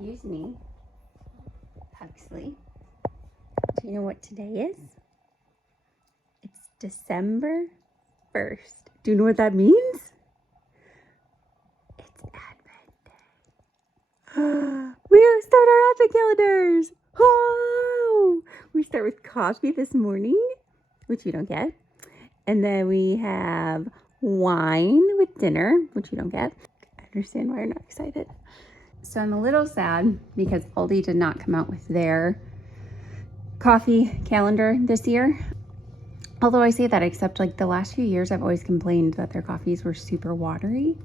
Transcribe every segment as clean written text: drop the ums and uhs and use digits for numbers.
Excuse me, Huxley. Do you know what today is? It's December 1st. Do you know what that means? It's Advent Day. We start our Advent calendars. Oh! We start with coffee this morning, which you don't get. And then we have wine with dinner, which you don't get. I understand why you're not excited. So I'm a little sad because Aldi did not come out with their coffee calendar this year. Although I say that, except like the last few years, I've always complained that their coffees were super watery.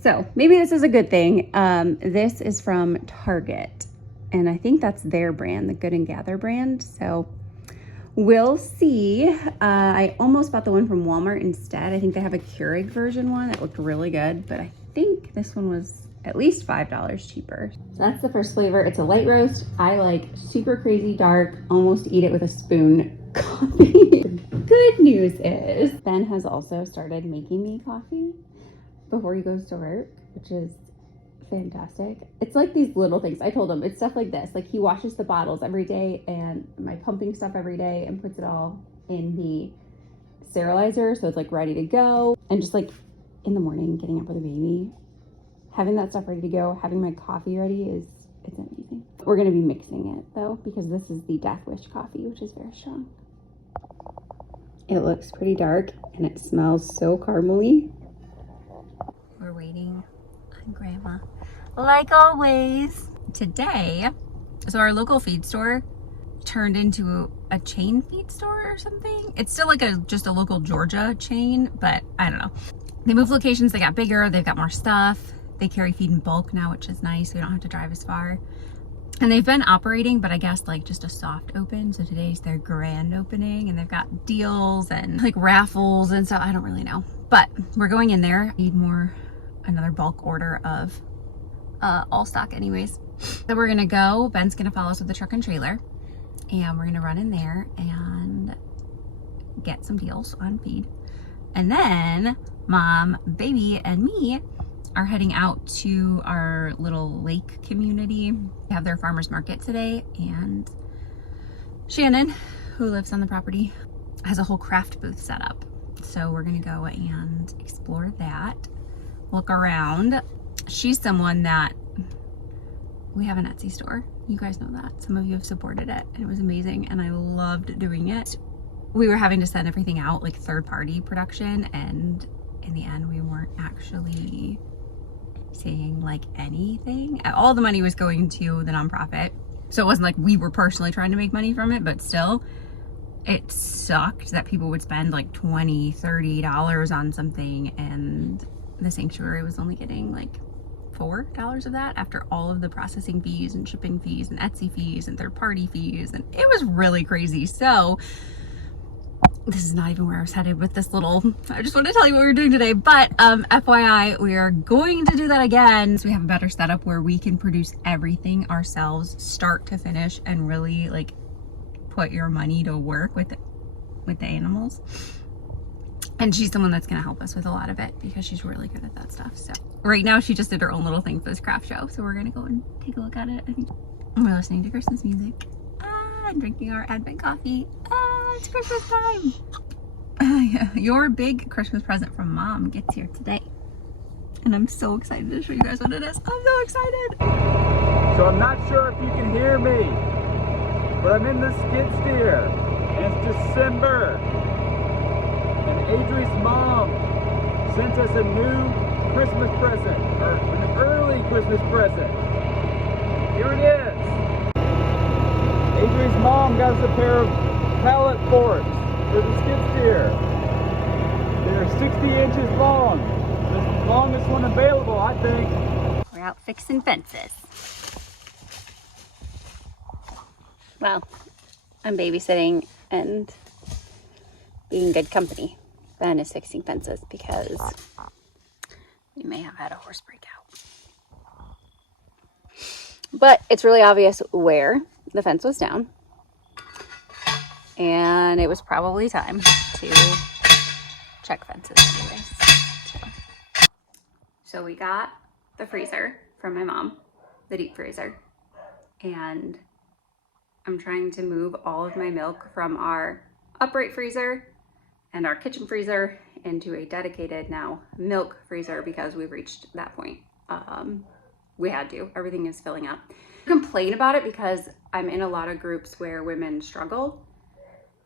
So maybe this is a good thing. This is from Target, and I think that's their brand, the Good and Gather brand. So we'll see. I almost bought the one from Walmart instead. I think they have a Keurig version one that looked really good, but I think this one was at least $5 cheaper. So that's the first flavor. It's a light roast. I like super crazy dark, almost eat it with a spoon coffee. Good news is Ben has also started making me coffee before he goes to work, which is fantastic. It's like these little things. I told him it's stuff like this. Like he washes the bottles every day and my pumping stuff every day and puts it all in the sterilizer. So it's like ready to go. And just like in the morning, getting up with a baby, having that stuff ready to go, having my coffee ready it's amazing. We're going to be mixing it though, because this is the Death Wish coffee, which is very strong. It looks pretty dark and it smells so caramely. We're waiting on Grandma, like always. Today, so our local feed store turned into a chain feed store or something. It's still like just a local Georgia chain, but I don't know. They moved locations, they got bigger, they've got more stuff. They carry feed in bulk now, which is nice. We don't have to drive as far. And they've been operating, but I guess like just a soft open. So today's their grand opening and they've got deals and like raffles and stuff. I don't really know, but we're going in there. Need another bulk order of all stock anyways. So we're gonna go, Ben's gonna follow us with the truck and trailer and we're gonna run in there and get some deals on feed. And then Mom, baby, and me are heading out to our little lake community. They have their farmers market today, and Shannon, who lives on the property, has a whole craft booth set up. So we're gonna go and explore that, look around. She's someone that, we have an Etsy store. You guys know that. Some of you have supported it, and it was amazing, and I loved doing it. We were having to send everything out like third-party production, and in the end, we weren't actually seeing like anything. All the money was going to the nonprofit, so it wasn't like we were personally trying to make money from it, but still it sucked that people would spend like $20-$30 on something and the sanctuary was only getting like $4 of that after all of the processing fees and shipping fees and Etsy fees and third-party fees, and it was really crazy. So this is not even where I was headed with this little, I just want to tell you what we're doing today, but FYI, we are going to do that again. So we have a better setup where we can produce everything ourselves, start to finish, and really like put your money to work with the animals. And she's someone that's going to help us with a lot of it because she's really good at that stuff. So right now she just did her own little thing for this craft show. So we're going to go and take a look at it. I think we're listening to Christmas music and drinking our Advent coffee. It's Christmas time. Your big Christmas present from Mom gets here today. And I'm so excited to show you guys what it is. I'm so excited. So I'm not sure if you can hear me, but I'm in the skid steer. And it's December. And Adri's mom sent us a new Christmas present, or an early Christmas present. Here it is. Adri's mom got us a pair of pallet forks for the skid steer. They're 60 inches long. The longest one available, I think. We're out fixing fences. Well, I'm babysitting and being good company. Ben is fixing fences because we may have had a horse breakout. But it's really obvious where the fence was down. And it was probably time to check fences anyways. So we got the freezer from my mom. the deep freezer. And I'm trying to move all of my milk from our upright freezer and our kitchen freezer into a dedicated now milk freezer because we've reached that point. We had to. Everything is filling up. I complain about it because I'm in a lot of groups where women struggle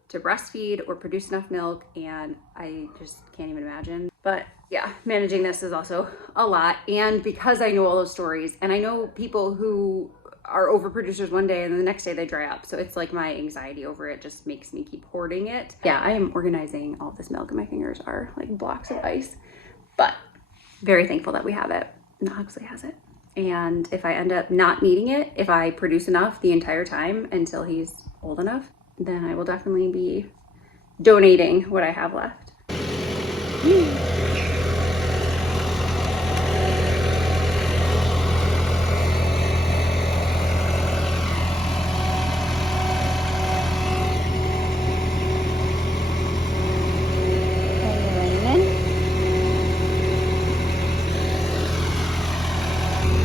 to breastfeed or produce enough milk, and I just can't even imagine. But yeah, managing this is also a lot. And because I know all those stories, and I know people who are overproducers one day and the next day they dry up. So it's like my anxiety over it just makes me keep hoarding it. Yeah, I am organizing all this milk and my fingers are like blocks of ice, but very thankful that we have it. And Huxley has it. And if I end up not needing it, if I produce enough the entire time until he's old enough, then I will definitely be donating what I have left.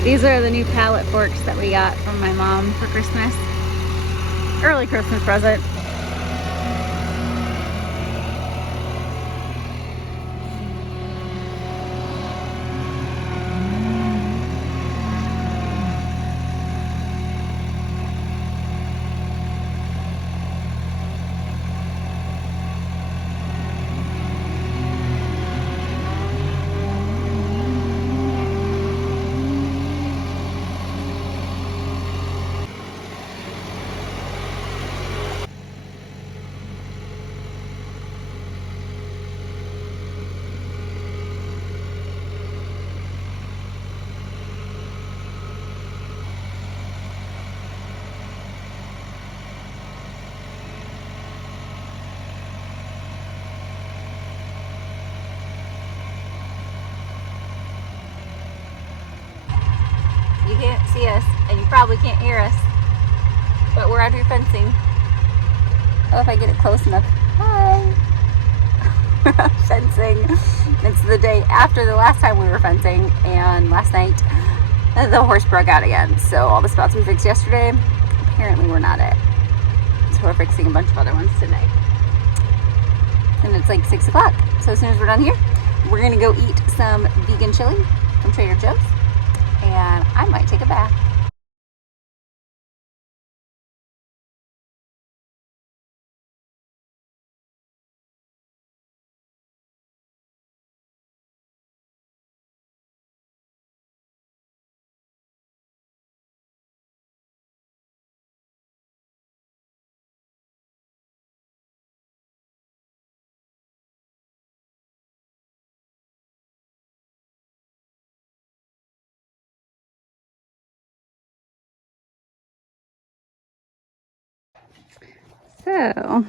These are the new pallet forks that we got from my mom for Christmas. Early Christmas present. You can't see us, and you probably can't hear us, but we're under fencing. Oh, if I get it close enough. Hi! Fencing. It's the day after the last time we were fencing, and last night the horse broke out again. So all the spots we fixed yesterday, apparently were not it. So we're fixing a bunch of other ones tonight. And it's like 6 o'clock. So as soon as we're done here, we're gonna go eat some vegan chili from Trader Joe's. And I might take a bath. So,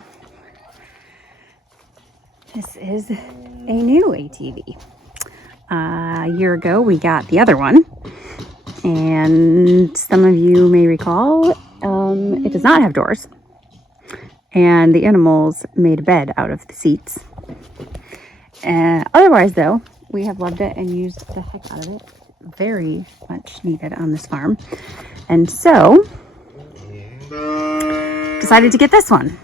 this is a new ATV. A year ago, we got the other one, and some of you may recall, it does not have doors, and the animals made a bed out of the seats. Otherwise, though, we have loved it and used the heck out of it. Very much needed on this farm, and so decided to get this one.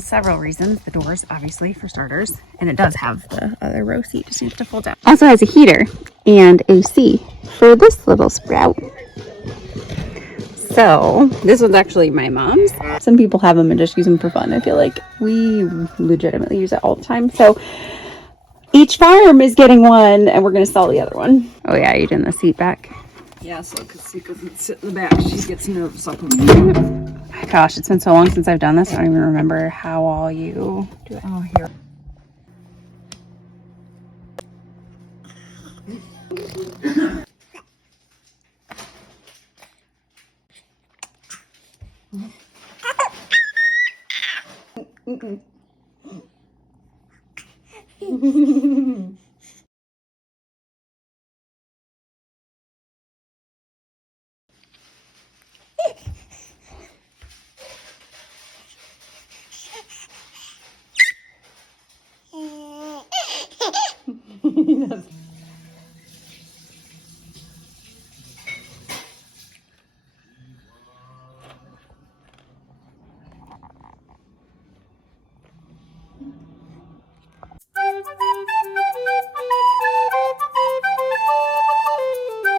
Several reasons. The doors, obviously, for starters, and it does have the other row seat, just need to fold down. Also has a heater and AC for this little sprout. So this one's actually my mom's. Some people have them and just use them for fun. I feel like we legitimately use it all the time. So each farm is getting one, and we're going to sell the other one. Oh yeah, you did the seat back. Yeah, so because she doesn't sit in the back, she gets nervous up in the Gosh, it's been so long since I've done this. I don't even remember how all you do it. Oh, here.